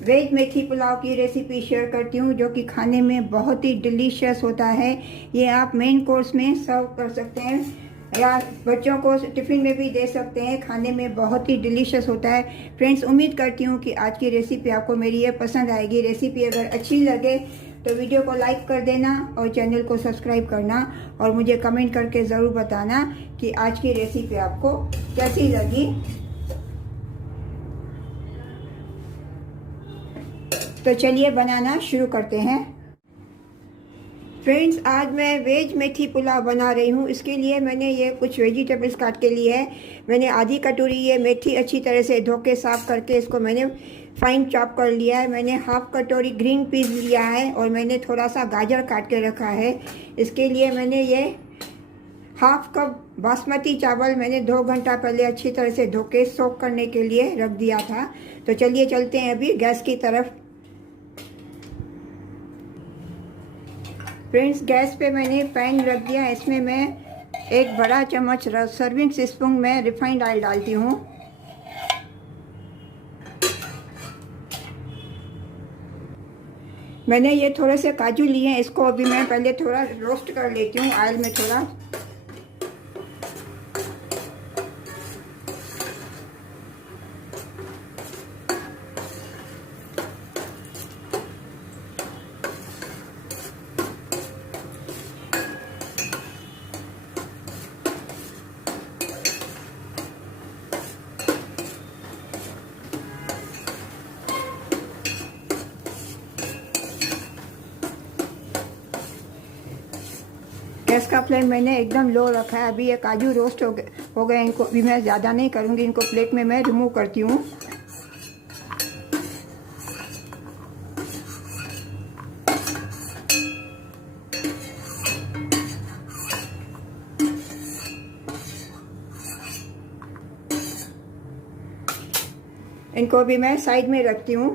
Veg मेथी पुलाव की recipe share करती हूँ, जो कि खाने में बहुत ही डिलीशियस होता है। ये आप मेन कोर्स में सर्व कर सकते हैं या बच्चों को टिफ़िन में भी दे सकते हैं। खाने में बहुत ही डिलीशियस होता है। फ्रेंड्स, उम्मीद करती हूँ कि आज की रेसिपी आपको मेरी ये पसंद आएगी। रेसिपी अगर अच्छी लगे तो वीडियो को लाइक कर देना और चैनल को सब्सक्राइब करना, और मुझे कमेंट करके ज़रूर बताना कि आज की रेसिपी आपको कैसी लगी। तो चलिए बनाना शुरू करते हैं। फ्रेंड्स, आज मैं वेज मेथी पुलाव बना रही हूँ। इसके लिए मैंने ये कुछ वेजिटेबल्स काट के लिए है। मैंने आधी कटोरी ये मेथी अच्छी तरह से धो के साफ़ करके इसको मैंने फाइन चॉप कर लिया है। मैंने हाफ कटोरी ग्रीन पीस लिया है और मैंने थोड़ा सा गाजर काट के रखा है। इसके लिए मैंने ये हाफ कप बासमती चावल मैंने 2 घंटा पहले अच्छी तरह से धो के सोक करने के लिए रख दिया था। तो चलिए चलते हैं अभी गैस की तरफ। फ्रेंड्स, गैस पे मैंने पैन रख दिया। इसमें मैं 1 बड़ा चम्मच सर्विंग स्पून में रिफाइंड ऑयल डालती हूँ। मैंने ये थोड़े से काजू लिए हैं, इसको अभी मैं पहले थोड़ा रोस्ट कर लेती हूँ ऑयल में थोड़ा। गैस का फ्लेम मैंने एकदम लो रखा है। अभी ये काजू रोस्ट हो गए। इनको भी मैं ज़्यादा नहीं करूँगी, इनको प्लेट में मैं रिमूव करती हूँ। इनको भी मैं साइड में रखती हूँ।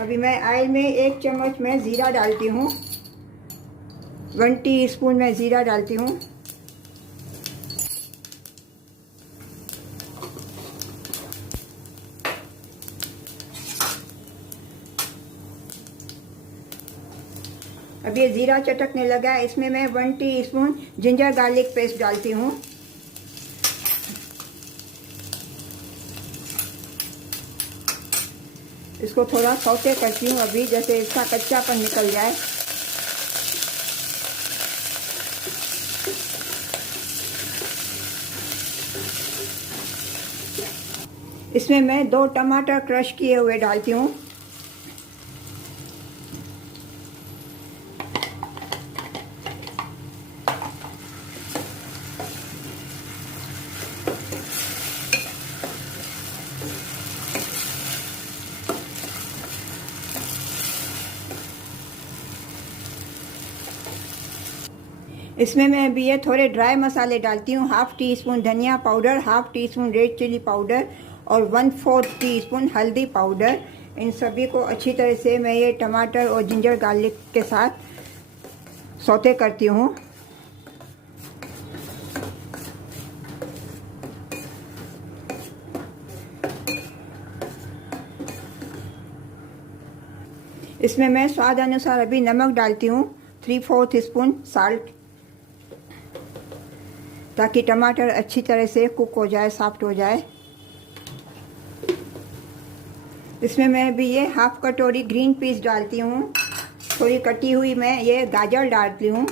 अभी मैं ऑयल में 1 चम्मच में ज़ीरा डालती हूँ। 1 टीस्पून में ज़ीरा डालती हूँ। अब ये ज़ीरा चटकने लगा है। इसमें मैं 1 टीस्पून जिंजर गार्लिक पेस्ट डालती हूँ। इसको थोड़ा सौते करती हूँ अभी, जैसे इसका कच्चापन निकल जाए। इसमें मैं 2 टमाटर क्रश किए हुए डालती हूँ। इसमें मैं अभी ये थोड़े ड्राई मसाले डालती हूँ। 1/2 टीस्पून धनिया powder, 1/2 teaspoon red chilli powder और 1/4 टीस्पून हल्दी पाउडर। इन सभी को अच्छी तरह से मैं ये टमाटर और जिंजर गार्लिक के साथ सौते करती हूँ। इसमें मैं स्वाद अनुसार अभी नमक डालती हूँ, 3/4 स्पून साल्ट, ताकि टमाटर अच्छी तरह से कुक हो जाए, सॉफ्ट हो जाए। इसमें मैं भी ये हाफ कटोरी ग्रीन पीस डालती हूँ। थोड़ी कटी हुई मैं ये गाजर डालती हूँ।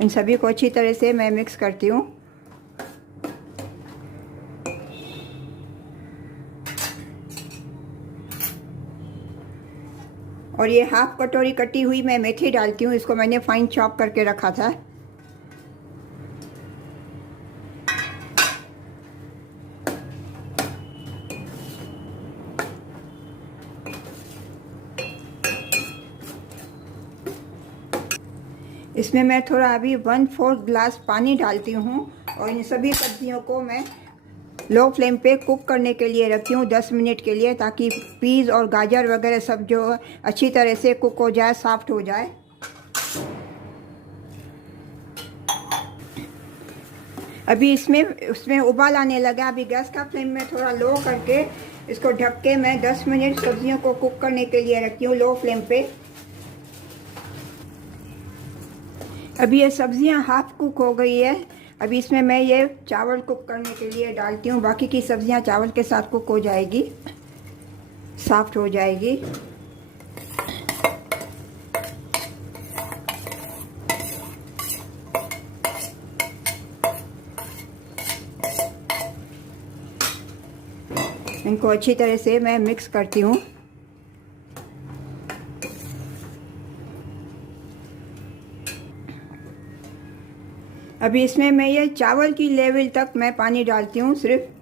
इन सभी को अच्छी तरह से मैं मिक्स करती हूँ। और ये हाफ कटोरी कटी हुई मैं मेथी डालती हूँ। इसको मैंने फाइन चॉप करके रखा था। इसमें मैं थोड़ा अभी 1/4 ग्लास पानी डालती हूँ और इन सभी सब्जियों को मैं लो फ्लेम पे कुक करने के लिए रखती हूँ 10 मिनट के लिए, ताकि पीस और गाजर वगैरह सब जो अच्छी तरह से कुक हो जाए, सॉफ्ट हो जाए। अभी उसमें उबाल आने लगा। अभी गैस का फ्लेम में थोड़ा लो करके इसको ढक के मैं 10 मिनट सब्जियों को कुक करने के लिए रखती हूँ लो फ्लेम पे। अभी ये सब्जियां हाफ कुक हो गई है। अभी इसमें मैं ये चावल कुक करने के लिए डालती हूँ। बाकी की सब्जियां चावल के साथ कुक हो जाएगी, सॉफ्ट हो जाएगी। इनको अच्छी तरह से मैं मिक्स करती हूँ। अभी इसमें मैं ये चावल की लेवल तक मैं पानी डालती हूँ सिर्फ।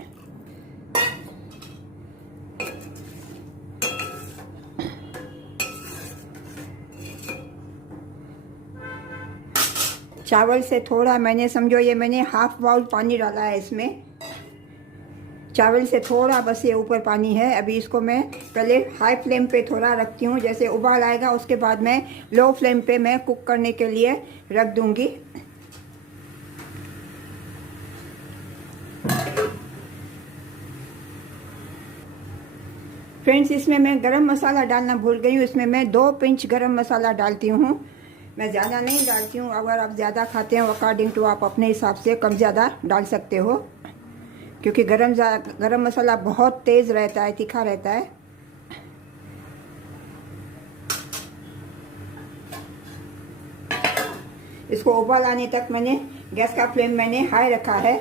चावल से थोड़ा मैंने हाफ बाउल पानी डाला है इसमें। चावल से थोड़ा बस ये ऊपर पानी है। अभी इसको मैं पहले हाई फ्लेम पे थोड़ा रखती हूँ। जैसे उबाल आएगा उसके बाद मैं लो फ्लेम पे मैं कुक करने के लिए रख दूँगी। फ्रेंड्स, इसमें मैं गरम मसाला डालना भूल गई हूँ। इसमें मैं 2 पिंच गरम मसाला डालती हूँ। मैं ज़्यादा नहीं डालती हूँ। अगर आप ज़्यादा खाते हैं अकॉर्डिंग टू आप अपने हिसाब से कम ज़्यादा डाल सकते हो, क्योंकि गरम मसाला बहुत तेज़ रहता है, तीखा रहता है। इसको उबाल आने तक मैंने गैस का फ्लेम हाई रखा है।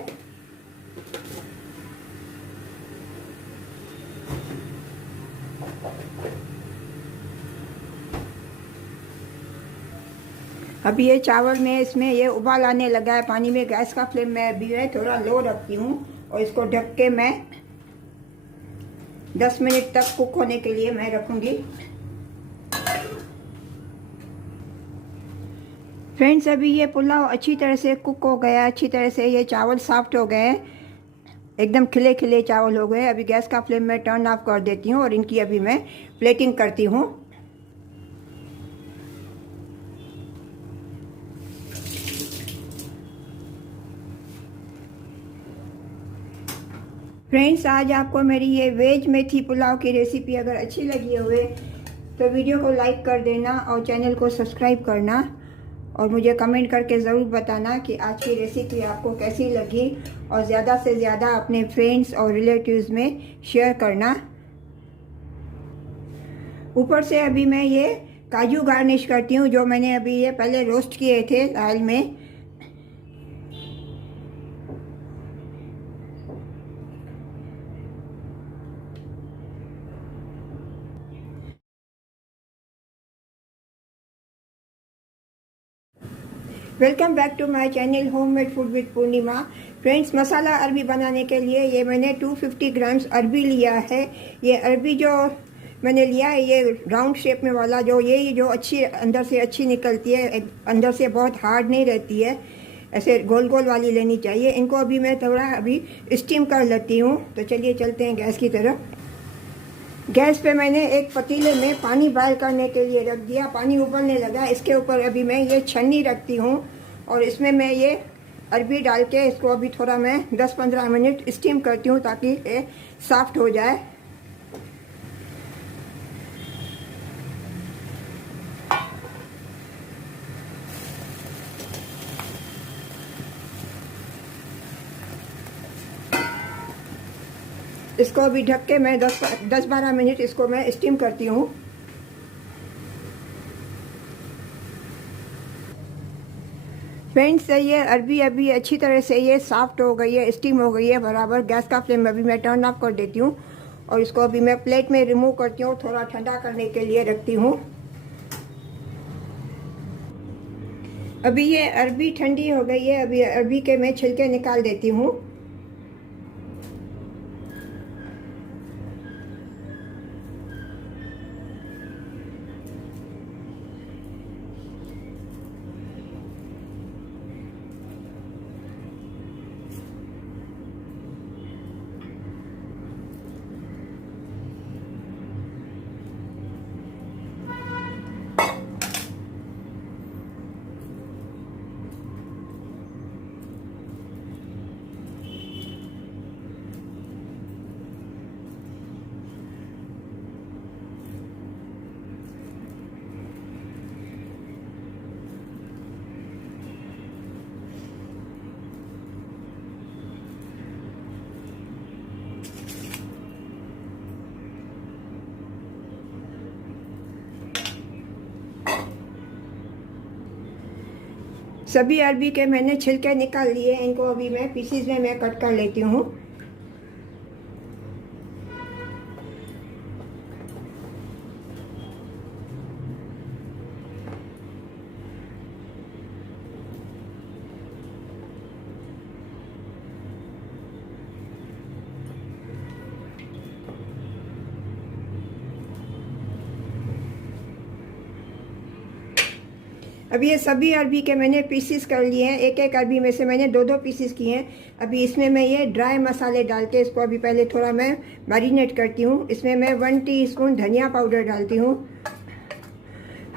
अभी ये चावल में इसमें ये उबाल आने लगा है पानी में। गैस का फ्लेम मैं अभी थोड़ा लो रखती हूँ और इसको ढक के मैं 10 मिनट तक कुक होने के लिए मैं रखूँगी। फ्रेंड्स, अभी ये पुलाव अच्छी तरह से कुक हो गया। अच्छी तरह से ये चावल सॉफ्ट हो गए, एकदम खिले खिले चावल हो गए। अभी गैस का फ्लेम मैं टर्न ऑफ कर देती हूँ और इनकी अभी मैं प्लेटिंग करती हूँ। फ्रेंड्स, आज आपको मेरी ये वेज मेथी पुलाव की रेसिपी अगर अच्छी लगी हुए तो वीडियो को लाइक कर देना और चैनल को सब्सक्राइब करना और मुझे कमेंट करके ज़रूर बताना कि आज की रेसिपी आपको कैसी लगी, और ज़्यादा से ज़्यादा अपने फ्रेंड्स और रिलेटिव्स में शेयर करना। ऊपर से अभी मैं ये काजू गार्निश करती हूँ, जो मैंने अभी ये पहले रोस्ट किए थे ऑयल में। Welcome back to my channel homemade food with Purnima. Friends, मसाला अरबी बनाने के लिए ये मैंने 250 ग्राम्स अरबी लिया है। ये अरबी जो मैंने लिया है ये राउंड शेप में वाला, जो अच्छी अंदर से अच्छी निकलती है, अंदर से बहुत हार्ड नहीं रहती है, ऐसे गोल गोल वाली लेनी चाहिए। इनको अभी मैं थोड़ा स्टीम कर लेती हूँ। तो चलिए चलते हैं गैस की तरफ। गैस पे मैंने एक पतीले में पानी बॉयल करने के लिए रख दिया। पानी उबलने लगा। इसके ऊपर अभी मैं ये छन्नी रखती हूँ और इसमें मैं ये अरबी डाल के इसको अभी थोड़ा मैं 10-15 मिनट स्टीम करती हूँ ताकि ये सॉफ्ट हो जाए। इसको अभी ढक के मैं 10-12 मिनट इसको मैं स्टीम करती हूँ। फ्रेंड्स, ये अरबी अभी अच्छी तरह से ये सॉफ्ट हो गई है, स्टीम हो गई है बराबर। गैस का फ्लेम अभी मैं टर्न ऑफ कर देती हूँ और इसको अभी मैं प्लेट में रिमूव करती हूँ, थोड़ा ठंडा करने के लिए रखती हूँ। अभी ये अरबी ठंडी हो गई है। अभी अरबी के मैं छिलके निकाल देती हूँ। सभी अरबी के मैंने छिलके निकाल लिए, इनको अभी मैं पीसीज में मैं कट कर लेती हूँ। अब ये सभी अरबी के मैंने पीसीस कर लिए हैं। एक एक अरबी में से मैंने दो दो पीसीस किए हैं। अभी इसमें मैं ये ड्राई मसाले डाल के इसको अभी पहले थोड़ा मैं मैरिनेट करती हूँ। इसमें मैं 1 टीस्पून धनिया पाउडर डालती हूँ,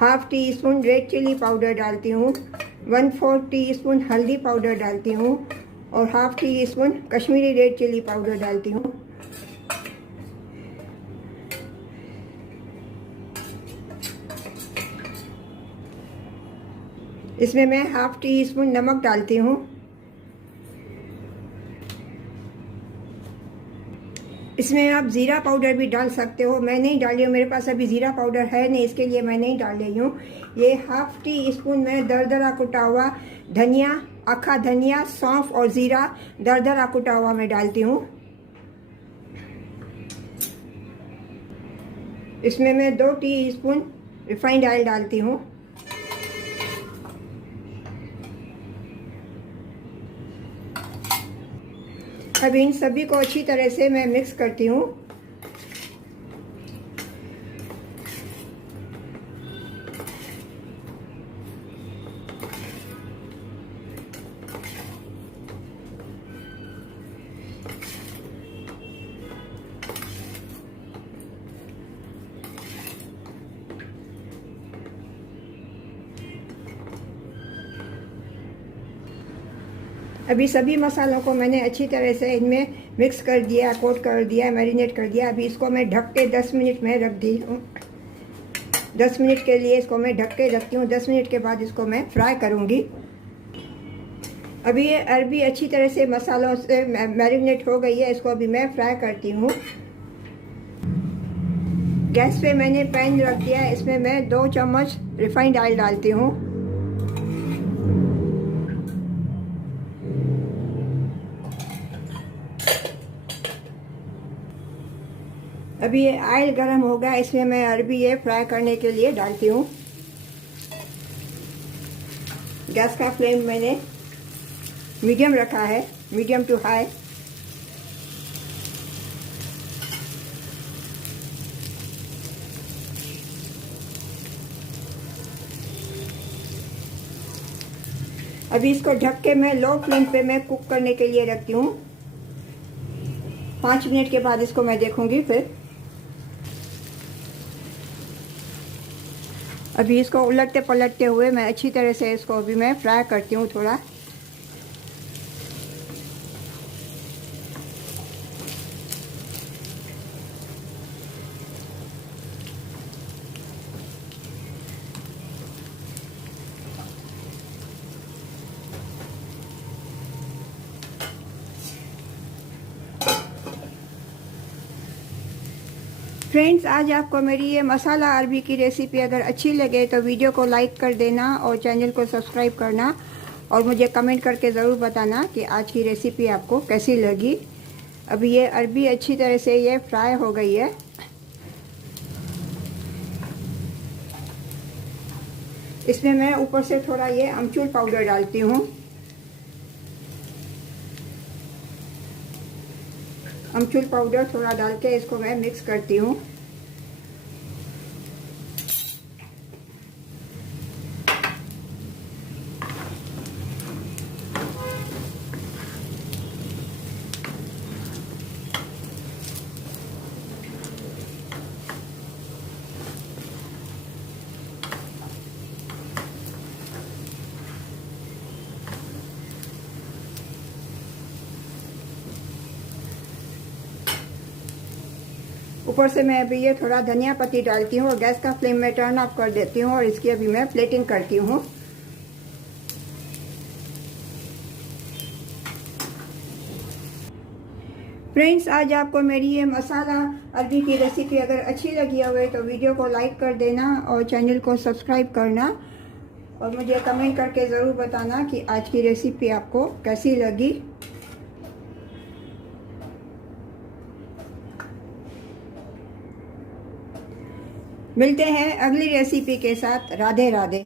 half teaspoon red chilli powder डालती हूँ, 1/4 टीस्पून हल्दी पाउडर डालती हूँ और half teaspoon Kashmiri red chilli powder डालती हूँ। इसमें मैं हाफ टी स्पून नमक डालती हूँ। इसमें आप ज़ीरा पाउडर भी डाल सकते हो, मैं नहीं डाली हूँ, मेरे पास अभी ज़ीरा पाउडर है नहीं, इसके लिए मैं नहीं डाल रही हूँ। ये हाफ टी स्पून मैं दरदरा कुटा हुआ धनिया, अखा धनिया, सौंफ और ज़ीरा दरदरा कुटा हुआ मैं डालती हूँ। इसमें मैं 2 टीस्पून रिफाइंड ऑयल डालती हूँ। अब इन सभी को अच्छी तरह से मैं मिक्स करती हूँ। अभी सभी मसालों को मैंने अच्छी तरह से इनमें मिक्स कर दिया, कोट कर दिया, मैरिनेट कर दिया। अभी इसको मैं ढक के 10 मिनट में रख दी हूँ। 10 मिनट के लिए इसको मैं ढक के रखती हूँ। 10 मिनट के बाद इसको मैं फ्राई करूँगी। अभी ये अरबी अच्छी तरह से मसालों से मैरिनेट हो गई है, इसको अभी मैं फ्राई करती हूँ। गैस पे मैंने पैन रख दिया है, इसमें मैं 2 चम्मच रिफाइंड ऑयल डालती हूँ। अभी ये ऑयल गर्म हो गया, इसमें मैं अरबी ये फ्राई करने के लिए डालती हूँ। गैस का फ्लेम मैंने मीडियम रखा है, मीडियम टू हाई। अभी इसको ढक के मैं लो फ्लेम पे मैं कुक करने के लिए रखती हूँ। 5 मिनट के बाद इसको मैं देखूंगी फिर। अभी इसको उलटते पलटते हुए मैं अच्छी तरह से इसको अभी मैं फ्राई करती हूँ थोड़ा। फ्रेंड्स, आज आपको मेरी ये मसाला अरबी की रेसिपी अगर अच्छी लगे तो वीडियो को लाइक कर देना और चैनल को सब्सक्राइब करना और मुझे कमेंट करके ज़रूर बताना कि आज की रेसिपी आपको कैसी लगी। अभी ये अरबी अच्छी तरह से ये फ्राई हो गई है। इसमें मैं ऊपर से थोड़ा ये अमचूर पाउडर डालती हूँ। अमचूर पाउडर थोड़ा डाल के इसको मैं मिक्स करती हूँ। ऊपर से मैं अभी ये थोड़ा धनिया पत्ती डालती हूँ और गैस का फ्लेम में टर्न ऑफ कर देती हूँ और इसकी अभी मैं प्लेटिंग करती हूँ। फ्रेंड्स, आज आपको मेरी ये मसाला अरबी की रेसिपी अगर अच्छी लगी हो तो वीडियो को लाइक कर देना और चैनल को सब्सक्राइब करना और मुझे कमेंट करके ज़रूर बताना कि आज की रेसिपी आपको कैसी लगी। मिलते हैं अगली रेसिपी के साथ। राधे राधे।